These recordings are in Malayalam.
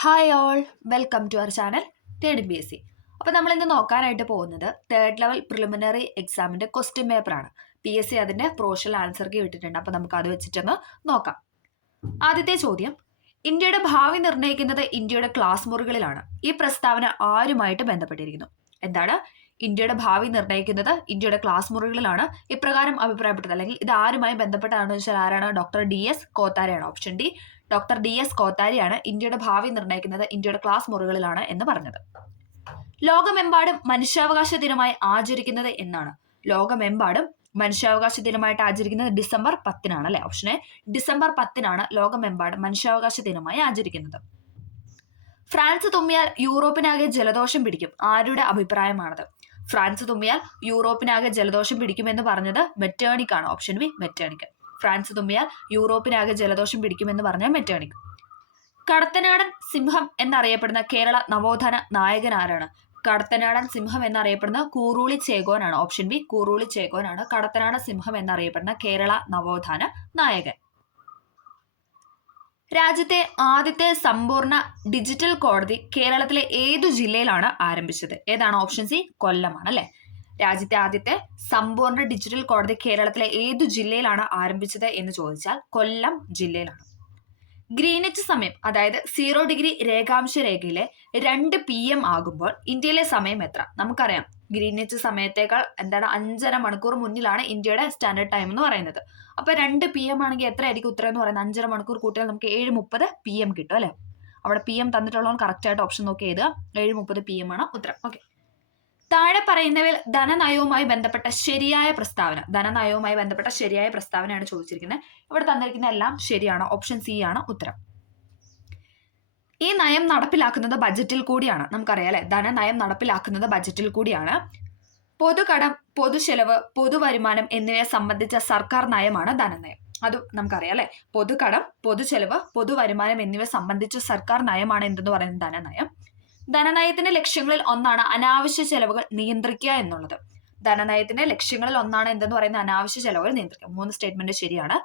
Hi all, welcome to our channel third BSc. അപ്പോൾ നമ്മൾ ഇന്ന് നോക്കാനായിട്ട് പോകുന്നത് തേർഡ് ലെവൽ പ്രിലിമിനറി എക്സാമിന്റെ ക്വസ്റ്റ്യൻ പേപ്പറാണ്. PSC അതിന്റെ പ്രോഷൽ ആൻസർ കീ ഇട്ടിട്ടുണ്ട്. അപ്പോൾ നമുക്ക് അത് വെച്ചിട്ടൊന്ന് നോക്കാം. ആദ്യത്തെ ചോദ്യം, ഇന്ത്യയുടെ ഭാവി നിർണ്ണയിക്കുന്നത് ഇന്ത്യയുടെ ക്ലാസ് മുറികളിലാണ്. ഈ പ്രസ്താവന ആരുമായിട്ട് ബന്ധപ്പെട്ടിരിക്കുന്നു? എന്താണ്? ഇന്ത്യയുടെ ഭാവി നിർണ്ണയിക്കുന്നത് ഇന്ത്യയുടെ ക്ലാസ് മുറികളിലാണ്. ഇപ്രകാരം അഭിപ്രായപ്പെട്ടത് അല്ലെങ്കിൽ ഇത് ആരുമായി ബന്ധപ്പെട്ടാണെന്ന് വെച്ചാൽ ആരാണ്? ഡോക്ടർ DS കോത്താരിയാണ്. ഓപ്ഷൻ ഡി, ഡോക്ടർ DS കോത്താരിയാണ് ഇന്ത്യയുടെ ഭാവി നിർണ്ണയിക്കുന്നത് ഇന്ത്യയുടെ ക്ലാസ് മുറികളിലാണ് എന്ന് പറഞ്ഞത്. ലോകമെമ്പാടും മനുഷ്യാവകാശ ദിനമായി ആചരിക്കുന്നത് എന്നാണ്? ലോകമെമ്പാടും മനുഷ്യാവകാശ ദിനമായിട്ട് ആചരിക്കുന്നത് ഡിസംബർ 10 അല്ലെ? ഓപ്ഷൻ എ, ഡിസംബർ 10 ലോകമെമ്പാടും മനുഷ്യാവകാശ ദിനമായി ആചരിക്കുന്നത്. ഫ്രാൻസ് തുമ്മിയാൽ യൂറോപ്പിനാകെ ജലദോഷം പിടിക്കും. ആരുടെ അഭിപ്രായമാണത്? ഫ്രാൻസ് തുമ്മിയാൽ യൂറോപ്പിനാകെ ജലദോഷം പിടിക്കുമെന്ന് പറഞ്ഞത് മെറ്റേണിക് ആണ്. Option B, Metternich. ഫ്രാൻസ് തുമ്മിയാൽ യൂറോപ്പിനാകെ ജലദോഷം പിടിക്കുമെന്ന് പറഞ്ഞ മെറ്റേണിക്. കടത്തനാടൻ സിംഹം എന്നറിയപ്പെടുന്ന കേരള നവോത്ഥാന നായകൻ ആരാണ്? കടത്തനാടൻ സിംഹം എന്നറിയപ്പെടുന്ന കൂറൂളി ചേകോനാണ്. ഓപ്ഷൻ ബി, കൂറൂളി ചേകോനാണ് കടത്തനാടൻ സിംഹം എന്നറിയപ്പെടുന്ന കേരള നവോത്ഥാന നായകൻ. രാജ്യത്തെ ആദ്യത്തെ സമ്പൂർണ്ണ ഡിജിറ്റൽ കോടതി കേരളത്തിലെ ഏതു ജില്ലയിലാണ് ആരംഭിച്ചത്? ഏതാണ്? ഓപ്ഷൻ സി, കൊല്ലമാണ് അല്ലെ? രാജ്യത്തെ ആദ്യത്തെ സമ്പൂർണ്ണ ഡിജിറ്റൽ കോടതി കേരളത്തിലെ ഏതു ജില്ലയിലാണ് ആരംഭിച്ചത് എന്ന് ചോദിച്ചാൽ കൊല്ലം ജില്ലയിലാണ്. ഗ്രീനിച്ച് സമയം, അതായത് 0 ഡിഗ്രി രേഖാംശ രേഖയിലെ 2 PM ആകുമ്പോൾ ഇന്ത്യയിലെ സമയം എത്ര? നമുക്കറിയാം, ഗ്രീനിച്ച് സമയത്തേക്കാൾ 5.5 മണിക്കൂർ മുന്നിലാണ് ഇന്ത്യയുടെ സ്റ്റാൻഡേർഡ് ടൈം എന്ന് പറയുന്നത്. അപ്പൊ 2 PM ആണെങ്കിൽ എത്ര ആയിരിക്കും ഉത്തരം എന്ന് പറയുന്നത്? 5.5 മണിക്കൂർ കൂട്ടിയാൽ നമുക്ക് 7:30 PM കിട്ടും അല്ലെ? അവിടെ PM തന്നിട്ടുള്ളവൻ കറക്റ്റ് ആയിട്ട് ഓപ്ഷൻ നോക്കി എഴുതുക. 7:30 PM ആണ് ഉത്തരം. ഓക്കെ. താഴെ പറയുന്നവയിൽ ധനനയവുമായി ബന്ധപ്പെട്ട ശരിയായ പ്രസ്താവന, ധനനയവുമായി ബന്ധപ്പെട്ട ശരിയായ പ്രസ്താവനയാണ് ചോദിച്ചിരിക്കുന്നത്. ഇവിടെ തന്നിരിക്കുന്ന എല്ലാം ശരിയാണ്. ഓപ്ഷൻ സി ആണ് ഉത്തരം. ഈ നയം നടപ്പിലാക്കുന്നത് ബജറ്റിൽ കൂടിയാണ്. നമുക്കറിയാം അല്ലെ, ധനനയം നടപ്പിലാക്കുന്നത് ബജറ്റിൽ കൂടിയാണ്. പൊതുകടം, പൊതുചെലവ്, പൊതുവരുമാനം എന്നിവയെ സംബന്ധിച്ച സർക്കാർ നയമാണ് ധനനയം. അതും നമുക്കറിയാം അല്ലെ. പൊതുകടം, പൊതുചെലവ്, പൊതുവരുമാനം എന്നിവയെ സംബന്ധിച്ച സർക്കാർ നയമാണ് എന്തെന്ന് പറയുന്നത്? ധനനയം. ധനനയത്തിന്റെ ലക്ഷ്യങ്ങളിൽ ഒന്നാണ് അനാവശ്യ ചെലവുകൾ നിയന്ത്രിക്കുക എന്നുള്ളത്. ധനനയത്തിന്റെ ലക്ഷ്യങ്ങളിൽ ഒന്നാണ് എന്തെന്ന് പറയുന്നത്? അനാവശ്യ ചെലവുകൾ നിയന്ത്രിക്കുക. 3 സ്റ്റേറ്റ്മെന്റ് ശരിയാണ്.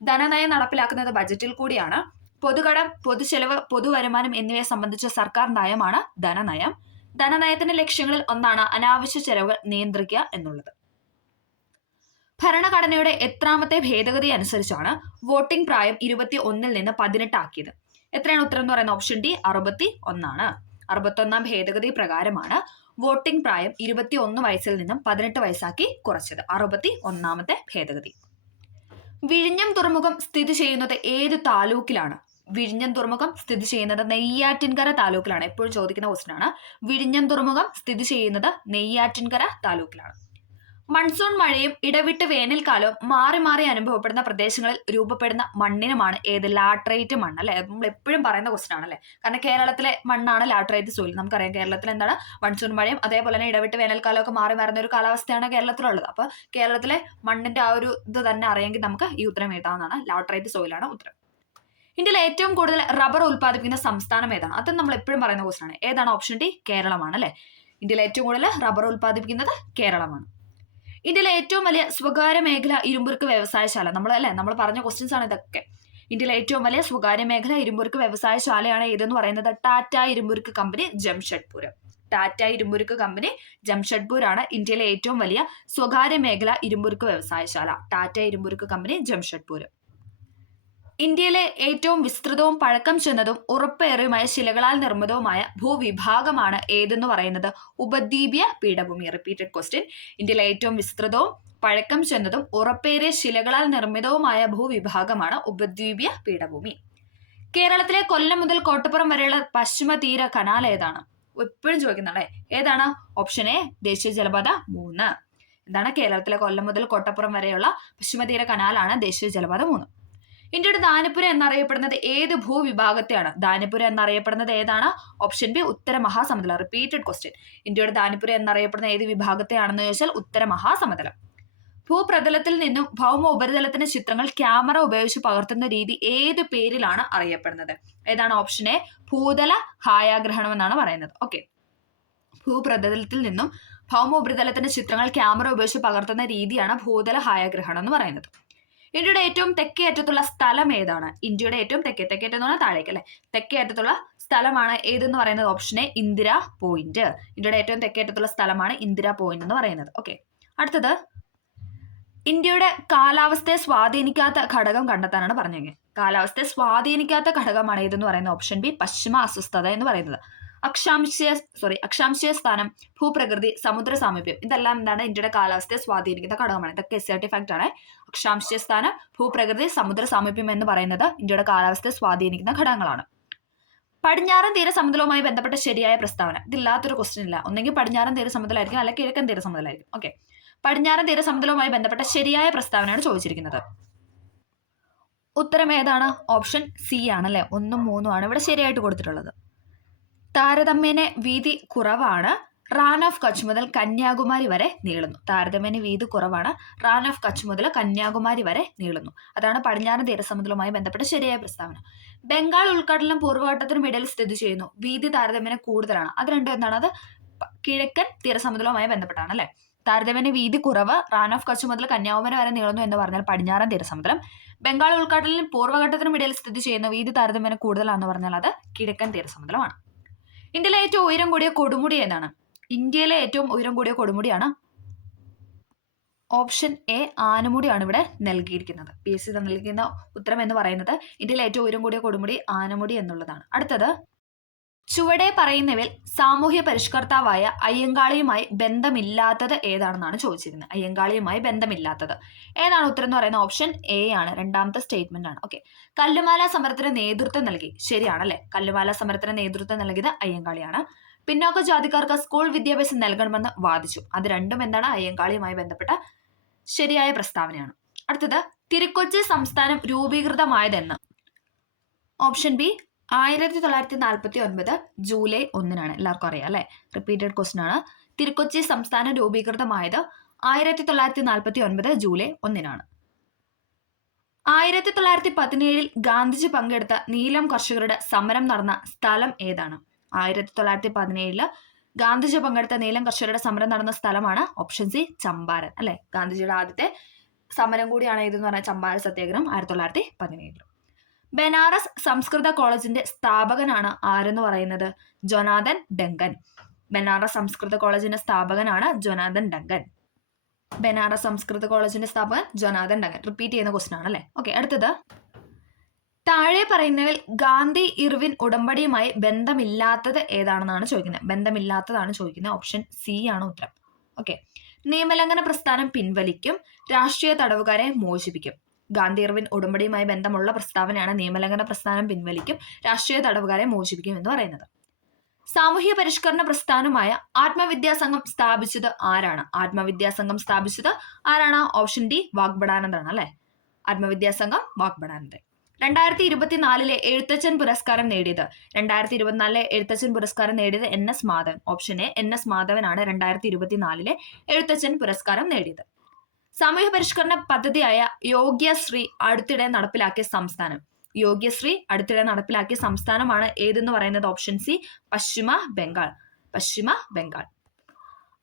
ധനനയം നടപ്പിലാക്കുന്നത് ബജറ്റിൽ കൂടിയാണ്. പൊതുകടം, പൊതുചെലവ്, പൊതുവരുമാനം എന്നിവയെ സംബന്ധിച്ച സർക്കാർ നയമാണ് ധനനയം. ധനനയത്തിന്റെ ലക്ഷ്യങ്ങളിൽ ഒന്നാണ് അനാവശ്യ ചെലവുകൾ നിയന്ത്രിക്കുക എന്നുള്ളത്. ഭരണഘടനയുടെ എത്രാമത്തെ ഭേദഗതി അനുസരിച്ചാണ് വോട്ടിംഗ് പ്രായം 21 നിന്ന് 18 ആക്കിയത്? എത്രയാണ് ഉത്തരം എന്ന് പറയുന്നത്? Option D, 61. 61ാം ഭേദഗതി പ്രകാരമാണ് വോട്ടിംഗ് പ്രായം 21 വയസ്സിൽ നിന്നും 18 വയസ്സാക്കി കുറച്ചത്. 61ാമത്തെ ഭേദഗതി. വിഴിഞ്ഞം തുറമുഖം സ്ഥിതി ചെയ്യുന്നത് ഏത് താലൂക്കിലാണ്? വിഴിഞ്ഞം തുറമുഖം സ്ഥിതി ചെയ്യുന്നത് നെയ്യാറ്റിൻകര താലൂക്കിലാണ്. എപ്പോഴും ചോദിക്കുന്ന ക്വസ്റ്റ്യൻ ആണ്. വിഴിഞ്ഞം തുറമുഖം സ്ഥിതി ചെയ്യുന്നത് നെയ്യാറ്റിൻകര താലൂക്കിലാണ്. മൺസൂൺ മഴയും ഇടവിട്ട് വേനൽക്കാലവും മാറി മാറി അനുഭവപ്പെടുന്ന പ്രദേശങ്ങളിൽ രൂപപ്പെടുന്ന മണ്ണിനുമാണ് ഏത്? ലാട്രൈറ്റ് മണ്ണ് അല്ലെ? നമ്മൾ എപ്പോഴും പറയുന്ന ക്വസ്റ്റ്യൻ ആണല്ലേ. കാരണം കേരളത്തിലെ മണ്ണാണ് ലാട്രൈറ്റ് സോയിൽ. നമുക്കറിയാം കേരളത്തിൽ എന്താണ് മൺസൂൺ മഴയും അതേപോലെ തന്നെ ഇടവിട്ട് വേനൽക്കാലം ഒക്കെ മാറി മാറുന്ന ഒരു കാലാവസ്ഥയാണ് കേരളത്തിലുള്ളത്. അപ്പൊ കേരളത്തിലെ മണ്ണിന്റെ ആ ഒരു ഇത് തന്നെ അറിയെങ്കിൽ നമുക്ക് ഈ ഉത്തരം എഴുതാവുന്നതാണ്. ലാട്രൈറ്റ് സോയിലാണ് ഉത്തരം. ഇന്ത്യയിൽ ഏറ്റവും കൂടുതൽ റബ്ബർ ഉൽപ്പാദിപ്പിക്കുന്ന സംസ്ഥാനം ഏതാണ്? അത് നമ്മൾ എപ്പോഴും പറയുന്ന ക്വസ്റ്റ്യൻ ആണ്. ഏതാണ്? ഓപ്ഷൻ ഡി, കേരളമാണ് അല്ലെ. ഇന്ത്യയിൽ ഏറ്റവും കൂടുതൽ റബ്ബർ ഉൽപ്പാദിപ്പിക്കുന്നത് കേരളമാണ്. ഇന്ത്യയിലെ ഏറ്റവും വലിയ സ്വകാര്യ മേഖല ഇരുമ്പുരുക്ക് വ്യവസായശാല. നമ്മൾ പറഞ്ഞ ക്വസ്റ്റ്യൻസ് ആണ് ഇതൊക്കെ. ഇന്ത്യയിലെ ഏറ്റവും വലിയ സ്വകാര്യ മേഖല ഇരുമ്പുരുക്ക് വ്യവസായശാലയാണ് ഏതെന്ന് പറയുന്നത്? ടാറ്റ ഇരുമ്പുരുക്ക് കമ്പനി, ജംഷഡ്പൂർ. ടാറ്റ ഇരുമ്പുരുക്ക് കമ്പനി, ജംഷഡ്പൂർ ആണ് ഇന്ത്യയിലെ ഏറ്റവും വലിയ സ്വകാര്യ മേഖല ഇരുമ്പുരുക്ക് വ്യവസായശാല. ടാറ്റ ഇരുമ്പുരുക്ക് കമ്പനി, ജംഷഡ്പൂർ. ഇന്ത്യയിലെ ഏറ്റവും വിസ്തൃതവും പഴക്കം ചെന്നതും ഉറപ്പേറിയുമായ ശിലകളാൽ നിർമ്മിതവുമായ ഭൂവിഭാഗമാണ് ഏതെന്ന് പറയുന്നത്? ഉപദ്വീപീയ പീഠഭൂമി. Repeated question. ഇന്ത്യയിലെ ഏറ്റവും വിസ്തൃതവും പഴക്കം ചെന്നതും ഉറപ്പേറിയ ശിലകളാൽ നിർമ്മിതവുമായ ഭൂവിഭാഗമാണ് ഉപദ്വീപീയ പീഠഭൂമി. കേരളത്തിലെ കൊല്ലം മുതൽ കോട്ടപ്പുറം വരെയുള്ള പശ്ചിമ തീര കനാൽ ഏതാണ്? എപ്പോഴും ചോദിക്കുന്നല്ലേ. ഏതാണ്? ഓപ്ഷൻ എ, ദേശീയ ജലപാത 3. എന്താണ്? കേരളത്തിലെ കൊല്ലം മുതൽ കോട്ടപ്പുറം വരെയുള്ള പശ്ചിമതീര കനാലാണ് ദേശീയ ജലപാത 3. ഇന്ത്യയുടെ ദാനപുര എന്നറിയപ്പെടുന്നത് ഏത് ഭൂവിഭാഗത്തെയാണ്? ദാനപുര എന്നറിയപ്പെടുന്നത് ഏതാണ്? ഓപ്ഷൻ ബി, ഉത്തര മഹാസമതലം. Repeated question. ഇന്ത്യയുടെ ദാനപുര എന്നറിയപ്പെടുന്ന ഏത് വിഭാഗത്തെയാണെന്ന് ചോദിച്ചാൽ ഉത്തര മഹാസമതലം. ഭൂപ്രതലത്തിൽ നിന്നും ഭൗമ ഉപരിതലത്തിന്റെ ചിത്രങ്ങൾ ക്യാമറ ഉപയോഗിച്ച് പകർത്തുന്ന രീതി ഏത് പേരിലാണ് അറിയപ്പെടുന്നത്? ഏതാണ്? ഓപ്ഷൻ എ, ഭൂതല ഛായാഗ്രഹണം എന്നാണ് പറയുന്നത്. ഓക്കെ. ഭൂപ്രതലത്തിൽ നിന്നും ഭൗമ ഉപരിതലത്തിന്റെ ചിത്രങ്ങൾ ക്യാമറ ഉപയോഗിച്ച് പകർത്തുന്ന രീതിയാണ് ഭൂതല ഛായാഗ്രഹണം എന്ന് പറയുന്നത്. ഇന്ത്യയുടെ ഏറ്റവും തെക്കേ അറ്റത്തുള്ള സ്ഥലം ഏതാണ്? ഇന്ത്യയുടെ ഏറ്റവും തെക്കേ അറ്റം എന്ന് പറഞ്ഞാൽ താഴേക്ക് അല്ലെ, തെക്കേ അറ്റത്തുള്ള സ്ഥലമാണ് ഏതെന്ന് പറയുന്നത് ഓപ്ഷൻ എ ഇന്ദിരാ പോയിന്റ്. ഇന്ത്യയുടെ ഏറ്റവും തെക്കേ അറ്റത്തുള്ള സ്ഥലമാണ് ഇന്ദിരാ പോയിന്റ് എന്ന് പറയുന്നത്. ഓക്കെ, അടുത്തത് ഇന്ത്യയുടെ കാലാവസ്ഥയെ സ്വാധീനിക്കാത്ത ഘടകം കണ്ടെത്താനാണ് പറഞ്ഞത്. കാലാവസ്ഥയെ സ്വാധീനിക്കാത്ത ഘടകമാണ് ഏതെന്ന് പറയുന്നത് ഓപ്ഷൻ ബി പശ്ചിമ അസ്വസ്ഥത എന്ന് പറയുന്നത്. അക്ഷാംശീയ സ്ഥാനം, ഭൂപ്രകൃതി, സമുദ്ര സാമീപ്യം, ഇതെല്ലാം എന്താണ് ഇന്ത്യയുടെ കാലാവസ്ഥയെ സ്വാധീനിക്കുന്ന ഘടകമാണ്. ഇതൊക്കെ SRT ഫാക്ട് ആണ്. അക്ഷാംശീയ സ്ഥാനം, ഭൂപ്രകൃതി, സമുദ്ര സാമീപ്യം എന്ന് പറയുന്നത് ഇന്ത്യയുടെ കാലാവസ്ഥയെ സ്വാധീനിക്കുന്ന ഘടകങ്ങളാണ്. പടിഞ്ഞാറൻ തീരസമുദ്രവുമായി ബന്ധപ്പെട്ട ശരിയായ പ്രസ്താവന. ഇതില്ലാത്തൊരു ക്വസ്റ്റ്യൻ ഇല്ല. ഒന്നെങ്കിൽ പടിഞ്ഞാറൻ തീരസമുദ്രമായിരിക്കും, അല്ലെങ്കിൽ കിഴക്കൻ തീരസമുദ്രമായിരിക്കും. ഓക്കെ, പടിഞ്ഞാറൻ തീരസമുദ്രവുമായി ബന്ധപ്പെട്ട ശരിയായ പ്രസ്താവനയാണ് ചോദിച്ചിരിക്കുന്നത്. ഉത്തരം ഏതാണ്? ഓപ്ഷൻ സി ആണ് അല്ലെ, 1ഉം 3ഉം ആണ് ഇവിടെ ശരിയായിട്ട് കൊടുത്തിട്ടുള്ളത്. താരതമ്യേന വീതി കുറവാണ്, റാൻ ഓഫ് കച്ച് മുതൽ കന്യാകുമാരി വരെ നീളുന്നു. താരതമ്യേന വീതി കുറവാണ്, റാൻ ഓഫ് കച്ച് മുതൽ കന്യാകുമാരി വരെ നീളുന്നു. അതാണ് പടിഞ്ഞാറൻ തീരസമുദ്രവുമായി ബന്ധപ്പെട്ട ശരിയായ പ്രസ്താവന. ബംഗാൾ ഉൾക്കടലിനും പൂർവ്വഘട്ടത്തിനും ഇടയിൽ സ്ഥിതി ചെയ്യുന്നു, വീതി താരതമ്യേന കൂടുതലാണ്. അത് രണ്ടും എന്താണ്? അത് കിഴക്കൻ തീരസമുദ്രവുമായി ബന്ധപ്പെട്ടാണ് അല്ലെ. താരതമ്യേന വീതി കുറവ്, റാൻ ഓഫ് കച്ച് മുതൽ കന്യാകുമാരി വരെ നീളുന്നു എന്ന് പറഞ്ഞാൽ പടിഞ്ഞാറൻ തീരസമുദ്രം. ബംഗാൾ ഉൾക്കടലിനും പൂർവ്വഘട്ടത്തിനും ഇടയിൽ സ്ഥിതി ചെയ്യുന്ന വീതി താരതമ്യേന കൂടുതലാണെന്ന് പറഞ്ഞാൽ അത് കിഴക്കൻ തീരസമുദ്രമാണ്. ഇന്ത്യയിലെ ഏറ്റവും ഉയരം കൂടിയ കൊടുമുടി ഏതാണ്? ഇന്ത്യയിലെ ഏറ്റവും ഉയരം കൂടിയ കൊടുമുടിയാണ് ഓപ്ഷൻ എ ആനമുടിയാണ് ഇവിടെ നൽകിയിരിക്കുന്നത്. PSC നൽകിയിരിക്കുന്ന ഉത്തരം എന്ന് പറയുന്നത് ഇന്ത്യയിലെ ഏറ്റവും ഉയരം കൂടിയ കൊടുമുടി ആനമുടി എന്നുള്ളതാണ്. അടുത്തത് ചുവടെ പറയുന്നവയിൽ സാമൂഹ്യ പരിഷ്കർത്താവായ അയ്യങ്കാളിയുമായി ബന്ധമില്ലാത്തത് ഏതാണെന്നാണ് ചോദിച്ചിരിക്കുന്നത്. അയ്യങ്കാളിയുമായി ബന്ധമില്ലാത്തത് ഏതാണ്? ഉത്തരം എന്ന് പറയുന്നത് ഓപ്ഷൻ എ ആണ്, രണ്ടാമത്തെ സ്റ്റേറ്റ്മെന്റ് ആണ്. ഓക്കെ, കല്ലുമാല സമരത്തിന് നേതൃത്വം നൽകി. ശരിയാണല്ലേ, കല്ലുമാല സമരത്തിന് നേതൃത്വം നൽകിയത് അയ്യങ്കാളിയാണ്. പിന്നോക്ക ജാതിക്കാർക്ക് സ്കൂൾ വിദ്യാഭ്യാസം നൽകണമെന്ന് വാദിച്ചു. അത് രണ്ടും എന്താണ്? അയ്യങ്കാളിയുമായി ബന്ധപ്പെട്ട ശരിയായ പ്രസ്താവനയാണ്. അടുത്തത് തിരുക്കൊച്ചി സംസ്ഥാനം രൂപീകൃതമായതെന്ന്. ഓപ്ഷൻ ബി 1949 ജൂലൈ 1-നാണ്. എല്ലാവർക്കും അറിയാം അല്ലെ, റിപ്പീറ്റഡ് ക്വസ്റ്റ്യൻ ആണ്. തിരുക്കൊച്ചി സംസ്ഥാനം രൂപീകൃതമായത് 1949 ജൂലൈ 1-നാണ്. 1917 ഗാന്ധിജി പങ്കെടുത്ത നീലം കർഷകരുടെ സമരം നടന്ന സ്ഥലം ഏതാണ്? 1917 ഗാന്ധിജി പങ്കെടുത്ത നീലം കർഷകരുടെ സമരം നടന്ന സ്ഥലമാണ് ഓപ്ഷൻ സി ചമ്പാരൻ അല്ലെ. ഗാന്ധിജിയുടെ ആദ്യത്തെ സമരം കൂടിയാണ് ഇതെന്ന് പറഞ്ഞാൽ ചമ്പാരൻ സത്യാഗ്രഹം 1917. ബനാറസ് സംസ്കൃത കോളേജിന്റെ സ്ഥാപകനാണ് ആരെന്ന് പറയുന്നത്? Jonathan Duncan. ബനാറസ് സംസ്കൃത കോളേജിന്റെ സ്ഥാപകനാണ് ജൊനാഥൻ ഡങ്കൻ. ബനാറസ് സംസ്കൃത കോളേജിന്റെ സ്ഥാപകൻ ജൊനാഥൻ ഡങ്കൻ. റിപ്പീറ്റ് ചെയ്യുന്ന ക്വസ്റ്റ്യൻ ആണ് അല്ലെ. ഓക്കെ, അടുത്തത് താഴെ പറയുന്നവയിൽ ഗാന്ധി ഇർവിൻ ഉടമ്പടിയുമായി ബന്ധമില്ലാത്തത് ഏതാണെന്നാണ് ചോദിക്കുന്നത്. ബന്ധമില്ലാത്തതാണ് ചോദിക്കുന്നത്. ഓപ്ഷൻ സി ആണ് ഉത്തരം. ഓക്കെ, നിയമലംഘന പ്രസ്ഥാനം പിൻവലിക്കും, രാഷ്ട്രീയ തടവുകാരെ മോചിപ്പിക്കും. ഗാന്ധി ഇർവിൻ ഉടമ്പടിയുമായി ബന്ധമുള്ള പ്രസ്താവനയാണ് നിയമലംഘന പ്രസ്ഥാനം പിൻവലിക്കും, രാഷ്ട്രീയ തടവുകാരെ മോചിപ്പിക്കും എന്ന് പറയുന്നത്. സാമൂഹ്യ പരിഷ്കരണ പ്രസ്ഥാനമായ ആത്മവിദ്യാസംഘം സ്ഥാപിച്ചത് ആരാണ്? ആത്മവിദ്യാസംഘം സ്ഥാപിച്ചത് ആരാണ്? ഓപ്ഷൻ ഡി വാഗ്ബടാനന്ദാണ് അല്ലെ. ആത്മവിദ്യാസംഘം വാഗ്ബടാനന്ദൻ. 2024 എഴുത്തച്ഛൻ പുരസ്കാരം നേടിയത്. 2024 എഴുത്തച്ഛൻ പുരസ്കാരം നേടിയത് NS Madhavan. Option A NS മാധവനാണ് 2024 Ezhuthachan പുരസ്കാരം നേടിയത്. സാമൂഹ്യ പരിഷ്കരണ പദ്ധതിയായ യോഗ്യശ്രീ അടുത്തിടെ നടപ്പിലാക്കിയ സംസ്ഥാനം. യോഗ്യശ്രീ അടുത്തിടെ നടപ്പിലാക്കിയ സംസ്ഥാനമാണ് ഏതെന്ന് പറയുന്നത് ഓപ്ഷൻ സി പശ്ചിമ ബംഗാൾ. പശ്ചിമ ബംഗാൾ.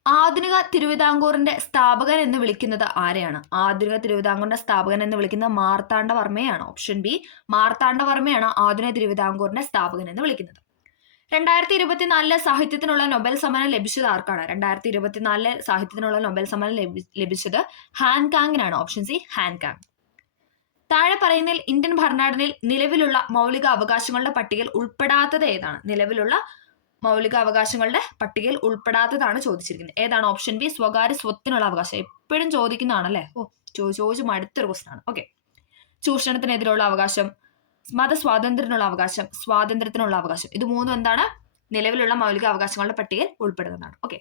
ആധുനിക തിരുവിതാംകൂറിന്റെ സ്ഥാപകൻ എന്ന് വിളിക്കുന്നത് ആരെയാണ്? ആധുനിക തിരുവിതാംകൂറിന്റെ സ്ഥാപകൻ എന്ന് വിളിക്കുന്നത് മാർത്താണ്ഡവർമ്മയാണ്. ഓപ്ഷൻ ബി മാർത്താണ്ഡവർമ്മയാണ് ആധുനിക തിരുവിതാംകൂറിന്റെ സ്ഥാപകൻ എന്ന് വിളിക്കുന്നത്. 2024 സാഹിത്യത്തിനുള്ള നൊബേൽ സമ്മാനം ലഭിച്ചത് ആർക്കാണ്? 2024 സാഹിത്യത്തിനുള്ള നൊബേൽ സമ്മാനം ലഭിച്ചത് ഹാൻകാങ്ങിനാണ്. Option C ഹാൻകാങ്. താഴെ പറയുന്നതിൽ ഇന്ത്യൻ ഭരണഘടനയിൽ നിലവിലുള്ള മൗലിക അവകാശങ്ങളുടെ പട്ടികയിൽ ഉൾപ്പെടാത്തത് ഏതാണ്? നിലവിലുള്ള മൗലിക അവകാശങ്ങളുടെ പട്ടികയിൽ ഉൾപ്പെടാത്തതാണ് ചോദിച്ചിരിക്കുന്നത്. ഏതാണ്? ഓപ്ഷൻ ബി സ്വകാര്യ സ്വത്തിനുള്ള അവകാശം. എപ്പോഴും ചോദിക്കുന്നതാണല്ലേ. ചോദിച്ചു മടുത്തൊരു ക്വസ്റ്റൻ ആണ്. ഓക്കെ, ചൂഷണത്തിനെതിരെയുള്ള അവകാശം, മതസ്വാതന്ത്ര്യത്തിനുള്ള അവകാശം, സ്വാതന്ത്ര്യത്തിനുള്ള അവകാശം, ഇത് മൂന്നും എന്താണ്? നിലവിലുള്ള മൗലിക അവകാശങ്ങളുടെ പട്ടികയിൽ ഉൾപ്പെടുന്നതാണ്. ഓക്കെ,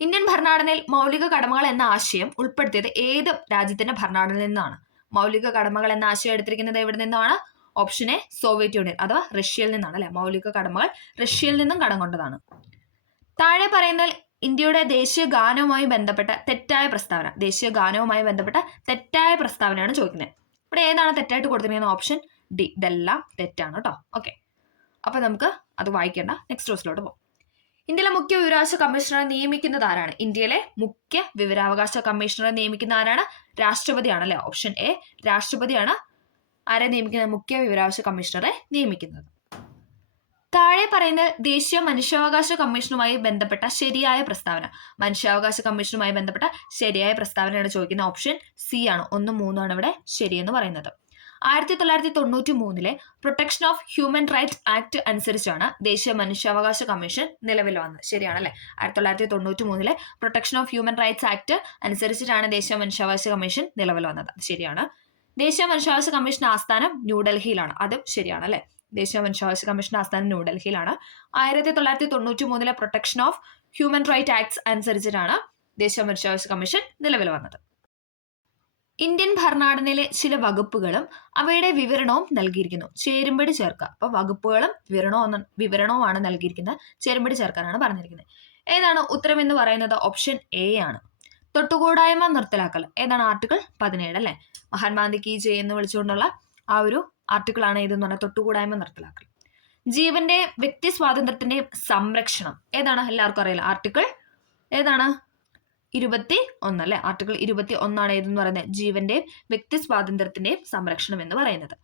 ഇന്ത്യൻ ഭരണഘടനയിൽ മൗലിക കടമകൾ എന്ന ആശയം ഉൾപ്പെടുത്തിയത് ഏത് രാജ്യത്തിന്റെ ഭരണഘടനയിൽ നിന്നാണ്? മൗലിക കടമകൾ എന്ന ആശയം എടുത്തിരിക്കുന്നത് എവിടെ നിന്നാണ്? ഓപ്ഷൻ എ സോവിയറ്റ് യൂണിയൻ അഥവാ റഷ്യയിൽ നിന്നാണ് അല്ലെ. മൗലിക കടമകൾ റഷ്യയിൽ നിന്നും കടം കൊണ്ടതാണ്. താഴെ പറയുന്നതിൽ ഇന്ത്യയുടെ ദേശീയ ഗാനവുമായി ബന്ധപ്പെട്ട തെറ്റായ പ്രസ്താവന. ദേശീയ ഗാനവുമായി ബന്ധപ്പെട്ട തെറ്റായ പ്രസ്താവനയാണ് ചോദിക്കുന്നത്. ഇവിടെ ഏതാണ് തെറ്റായിട്ട് കൊടുത്തിരിക്കുന്നത്? Option D. ഇതെല്ലാം തെറ്റാണ് കേട്ടോ. ഓക്കെ, അപ്പൊ നമുക്ക് അത് വായിക്കേണ്ട. നെക്സ്റ്റ് ക്വസ്റ്റിലോട്ട് പോകും. ഇന്ത്യയിലെ മുഖ്യ വിവരാവകാശ കമ്മീഷണറെ നിയമിക്കുന്നത് ആരാണ്? ഇന്ത്യയിലെ മുഖ്യ വിവരാവകാശ കമ്മീഷണറെ നിയമിക്കുന്ന ആരാണ്? രാഷ്ട്രപതിയാണ് അല്ലെ. ഓപ്ഷൻ എ രാഷ്ട്രപതിയാണ് ആരെ നിയമിക്കുന്നത്? മുഖ്യ വിവരാവകാശ കമ്മീഷണറെ നിയമിക്കുന്നത്. താഴെ പറയുന്ന ദേശീയ മനുഷ്യാവകാശ കമ്മീഷനുമായി ബന്ധപ്പെട്ട ശരിയായ പ്രസ്താവന. മനുഷ്യാവകാശ കമ്മീഷനുമായി ബന്ധപ്പെട്ട ശരിയായ പ്രസ്താവനയാണ് ചോദിക്കുന്ന. ഓപ്ഷൻ സി ആണ്. 1, 3 ആണ് ഇവിടെ ശരിയെന്ന് പറയുന്നത്. 1993 protection of human rights act അനുസരിച്ചാണ് ദേശീയ മനുഷ്യാവകാശ കമ്മീഷൻ നിലവിൽ വന്നത്. ശരിയാണല്ലേ. 1993 protection of human rights act അനുസരിച്ചിട്ടാണ് ദേശീയ മനുഷ്യാവകാശ കമ്മീഷൻ നിലവിൽ വന്നത്. ശരിയാണ്. ദേശീയ മനുഷ്യാവകാശ കമ്മീഷൻ ആസ്ഥാനം ന്യൂഡൽഹിയിലാണ്. അതും ശരിയാണ് അല്ലെ. ദേശീയ മനുഷ്യാവകാശ കമ്മീഷൻ ആസ്ഥാനം ന്യൂഡൽഹിയിലാണ്. 1993 protection of human right acts അനുസരിച്ചിട്ടാണ് ദേശീയ മനുഷ്യാവകാശ കമ്മീഷൻ നിലവിൽ വന്നത്. ഇന്ത്യൻ ഭരണഘടനയിലെ ചില വകുപ്പുകളും അവയുടെ വിവരണവും നൽകിയിരിക്കുന്നു. ചേരുംപടി ചേർക്കുക. അപ്പൊ വകുപ്പുകളും വിവരണവുമാണ് നൽകിയിരിക്കുന്നത്. ചേരുംപടി ചേർക്കാനാണ് പറഞ്ഞിരിക്കുന്നത്. ഏതാണ് ഉത്തരം എന്ന് പറയുന്നത്? ഓപ്ഷൻ എ ആണ്. തൊട്ടുകൂടായ്മ നിർത്തലാക്കൽ ഏതാണ്? ആർട്ടിക്കിൾ 17 അല്ലെ. മഹാത്മാഗാന്ധി കി ജയ് എന്ന് വിളിച്ചുകൊണ്ടുള്ള ആ ഒരു ആർട്ടിക്കിൾ ആണ് ഇതെന്ന് പറഞ്ഞാൽ തൊട്ടുകൂടായ്മ നിർത്തലാക്കൽ. ജീവന്റെ വ്യക്തി സ്വാതന്ത്ര്യത്തിന്റെ സംരക്ഷണം ഏതാണ്? എല്ലാവർക്കും അറിയില്ല. ആർട്ടിക്കിൾ ഏതാണ്? 21 അല്ലെ. ആർട്ടിക്കിൾ 21 ഏതെന്ന് പറയുന്നത്? ജീവന്റെ വ്യക്തി സ്വാതന്ത്ര്യത്തിന്റെയും സംരക്ഷണം എന്ന് പറയുന്നത്.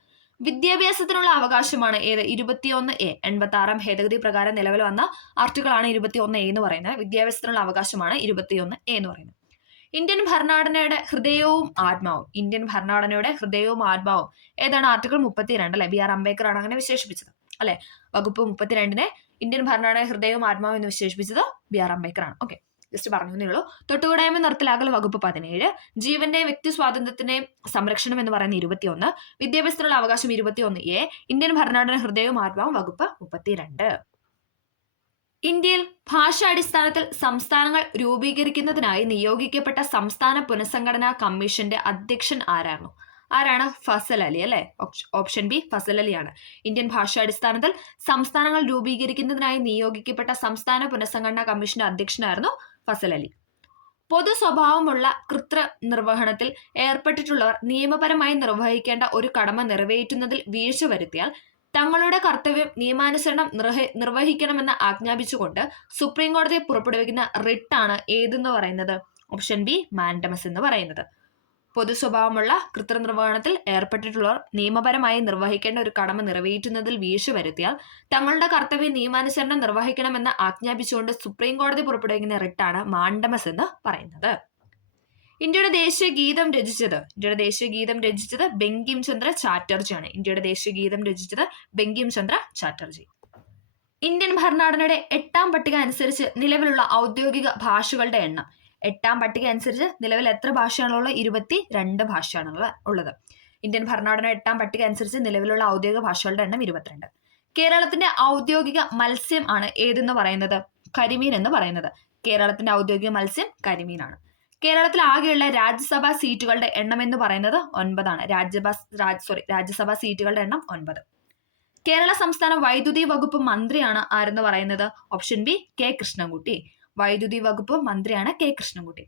വിദ്യാഭ്യാസത്തിനുള്ള അവകാശമാണ് ഏത്? 21A 86 ഭേദഗതി പ്രകാരം നിലവിൽ വന്ന ആർട്ടിക്കിൾ ആണ് 21A എന്ന് പറയുന്നത്. വിദ്യാഭ്യാസത്തിനുള്ള അവകാശമാണ് 21A എന്ന് പറയുന്നത്. ഇന്ത്യൻ ഭരണഘടനയുടെ ഹൃദയവും ആത്മാവും. ഇന്ത്യൻ ഭരണഘടനയുടെ ഹൃദയവും ആത്മാവും ഏതാണ്? ആർട്ടിക്കിൾ 32 അല്ലെ. BR അംബേദ്കർ ആണ് അങ്ങനെ വിശേഷിപ്പിച്ചത് അല്ലെ. വകുപ്പ് 32 ഇന്ത്യൻ ഭരണഘടന ഹൃദയവും ആത്മാവും എന്ന് വിശേഷിപ്പിച്ചത് BR അംബേദ്കർ ആണ്. ഓക്കെ, ജസ്റ്റ് പറഞ്ഞേ ഉള്ളൂ. തൊട്ടുകൂടായ്മ നിർത്തലാക്കൽ വകുപ്പ് 17, ജീവന്റെ വ്യക്തി സ്വാതന്ത്ര്യത്തിന്റെ സംരക്ഷണം എന്ന് പറയുന്ന 21, വിദ്യാഭ്യാസത്തിനുള്ള അവകാശം 21A, ഇന്ത്യൻ ഭരണഘടന ഹൃദയവും ആത്മാവും വകുപ്പ് 32. ഇന്ത്യയിൽ ഭാഷാടിസ്ഥാനത്തിൽ സംസ്ഥാനങ്ങൾ രൂപീകരിക്കുന്നതിനായി നിയോഗിക്കപ്പെട്ട സംസ്ഥാന പുനഃസംഘടനാ കമ്മീഷന്റെ അധ്യക്ഷൻ ആരായിരുന്നു? ആരാണ്? ഫസൽ അലി അല്ലെ. ഓപ്ഷൻ ബി ഫസൽ അലിയാണ്. ഇന്ത്യൻ ഭാഷാടിസ്ഥാനത്തിൽ സംസ്ഥാനങ്ങൾ രൂപീകരിക്കുന്നതിനായി നിയോഗിക്കപ്പെട്ട സംസ്ഥാന പുനഃസംഘടനാ കമ്മീഷന്റെ അധ്യക്ഷനായിരുന്നു ഫസൽ അലി. പൊതു സ്വഭാവമുള്ള കൃത്യനിർവഹണത്തിൽ ഏർപ്പെട്ടിട്ടുള്ളവർ നിയമപരമായി നിർവഹിക്കേണ്ട ഒരു കടമ നിറവേറ്റുന്നതിൽ വീഴ്ച വരുത്തിയാൽ തങ്ങളുടെ കർത്തവ്യം നിയമാനുസരണം നിർവഹിക്കണമെന്ന് ആജ്ഞാപിച്ചുകൊണ്ട് സുപ്രീം കോടതി പുറപ്പെടുവിക്കുന്ന റിട്ടാണ് ഏതെന്ന് പറയുന്നത്? ഓപ്ഷൻ ബി മാൻഡമസ് എന്ന് പറയുന്നത്. പൊതു സ്വഭാവമുള്ള കൃത്യനിർവഹണത്തിൽ ഏർപ്പെട്ടിട്ടുള്ളവർ നിയമപരമായി നിർവഹിക്കേണ്ട ഒരു കടമ നിറവേറ്റുന്നതിൽ വീഴ്ച വരുത്തിയാൽ തങ്ങളുടെ കർത്തവ്യം നിയമാനുസരണം നിർവഹിക്കണമെന്ന് ആജ്ഞാപിച്ചുകൊണ്ട് സുപ്രീം കോടതി പുറപ്പെടുവിക്കുന്ന റിട്ടാണ് മാൻഡമസ് എന്ന് പറയുന്നത്. ഇന്ത്യയുടെ ദേശീയ ഗീതം രചിച്ചത് ബങ്കിം ചന്ദ്ര ചാറ്റർജിയാണ്. ഇന്ത്യയുടെ ദേശീയ ഗീതം രചിച്ചത് ബങ്കിം ചന്ദ്ര ചാറ്റർജി. ഇന്ത്യൻ ഭരണഘടനയുടെ 8ാം പട്ടിക അനുസരിച്ച് നിലവിലുള്ള ഔദ്യോഗിക ഭാഷകളുടെ എണ്ണം. 8ാം പട്ടിക അനുസരിച്ച് നിലവിൽ എത്ര ഭാഷയാണുള്ളത്? 22 ഭാഷയാണ് ഉള്ളത്. ഇന്ത്യൻ ഭരണഘടന 8ാം പട്ടിക അനുസരിച്ച് നിലവിലുള്ള ഔദ്യോഗിക ഭാഷകളുടെ എണ്ണം 22. കേരളത്തിന്റെ ഔദ്യോഗിക മത്സ്യം ആണ് ഏതെന്ന് പറയുന്നത്? കരിമീൻ എന്ന് പറയുന്നത്. കേരളത്തിന്റെ ഔദ്യോഗിക മത്സ്യം കരിമീനാണ്. കേരളത്തിൽ ആകെയുള്ള രാജ്യസഭാ സീറ്റുകളുടെ എണ്ണം എന്ന് പറയുന്നത് 9 ആണ്. രാജ്യസഭാ സീറ്റുകളുടെ എണ്ണം 9. കേരള സംസ്ഥാന വൈദ്യുതി വകുപ്പ് മന്ത്രിയാണ് ആരെന്ന് പറയുന്നത്? Option B K Krishnankutty. വൈദ്യുതി വകുപ്പ് മന്ത്രിയാണ് കെ കൃഷ്ണൻകുട്ടി.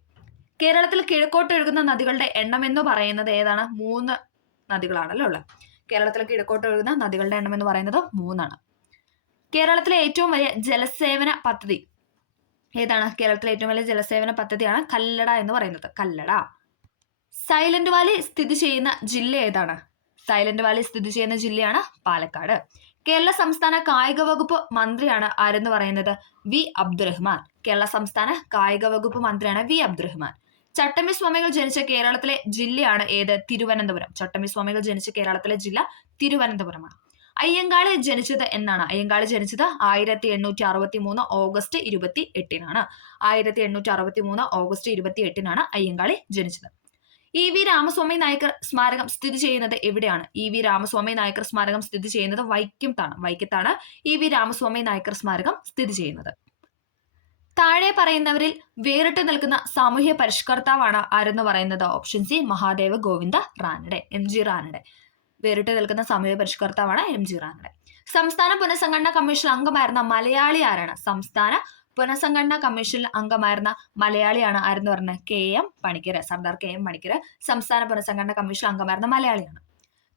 കേരളത്തിൽ കിഴക്കോട്ട് ഒഴുകുന്ന നദികളുടെ എണ്ണം എന്ന് പറയുന്നത് ഏതാണ്? 3 നദികളാണല്ലോ ഉള്ളത്. കേരളത്തിൽ കിഴക്കോട്ട് ഒഴുകുന്ന നദികളുടെ എണ്ണം എന്ന് പറയുന്നത് 3 ആണ്. കേരളത്തിലെ ഏറ്റവും വലിയ ജലസേവന പദ്ധതി ഏതാണ്? കേരളത്തിലെ ഏറ്റവും വലിയ ജലസേവന പദ്ധതിയാണ് കല്ലട എന്ന് പറയുന്നത്. കല്ലട. സൈലന്റ് വാലി സ്ഥിതി ചെയ്യുന്ന ജില്ല ഏതാണ്? സൈലന്റ് വാലി സ്ഥിതി ചെയ്യുന്ന ജില്ലയാണ് പാലക്കാട്. കേരള സംസ്ഥാന കായിക വകുപ്പ് മന്ത്രിയാണ് ആരെന്ന് പറയുന്നത്? വി അബ്ദുറഹ്മാൻ. കേരള സംസ്ഥാന കായിക വകുപ്പ് മന്ത്രിയാണ് വി അബ്ദുറഹ്മാൻ. ചട്ടമ്പി സ്വാമികൾ ജനിച്ച കേരളത്തിലെ ജില്ലയാണ് ഏത്? തിരുവനന്തപുരം. ചട്ടമ്പി സ്വാമികൾ ജനിച്ച കേരളത്തിലെ ജില്ല തിരുവനന്തപുരമാണ്. അയ്യങ്കാളി ജനിച്ചത് എന്നാണ്? അയ്യങ്കാളി ജനിച്ചത് 1863 ഓഗസ്റ്റ് 28-നാണ്. 1863 ഓഗസ്റ്റ് 28-നാണ് അയ്യങ്കാളി ജനിച്ചത്. ഇ വി രാമസ്വാമി നായ്ക്കർ സ്മാരകം സ്ഥിതി ചെയ്യുന്നത് എവിടെയാണ്? ഇ വി രാമസ്വാമി നായ്ക്കർ സ്മാരകം സ്ഥിതി ചെയ്യുന്നത് വൈക്കത്താണ് ഇ വി രാമസ്വാമി നായ്ക്കർ സ്മാരകം സ്ഥിതി ചെയ്യുന്നത്. താഴെ പറയുന്നവരിൽ വേറിട്ട് നിൽക്കുന്ന സാമൂഹ്യ പരിഷ്കർത്താവാണ് ആരെന്ന് പറയുന്നത്? Option C Mahadeva Govinda Ranade. MG Ranade. വേറിട്ട് നിൽക്കുന്ന സാമൂഹ്യ പരിഷ്കർത്താവാണ് MG റാനഡെ. സംസ്ഥാന പുനഃസംഘടനാ കമ്മീഷൻ അംഗമായിരുന്ന മലയാളി ആരാണ്? സംസ്ഥാന പുനഃസംഘടനാ കമ്മീഷനിൽ അംഗമായിരുന്ന മലയാളിയാണ് ആരെന്ന് പറഞ്ഞത്? KM പണിക്കർ. സർദാർ KM പണിക്കർ സംസ്ഥാന പുനഃസംഘടനാ കമ്മീഷൻ അംഗമായിരുന്ന മലയാളിയാണ്.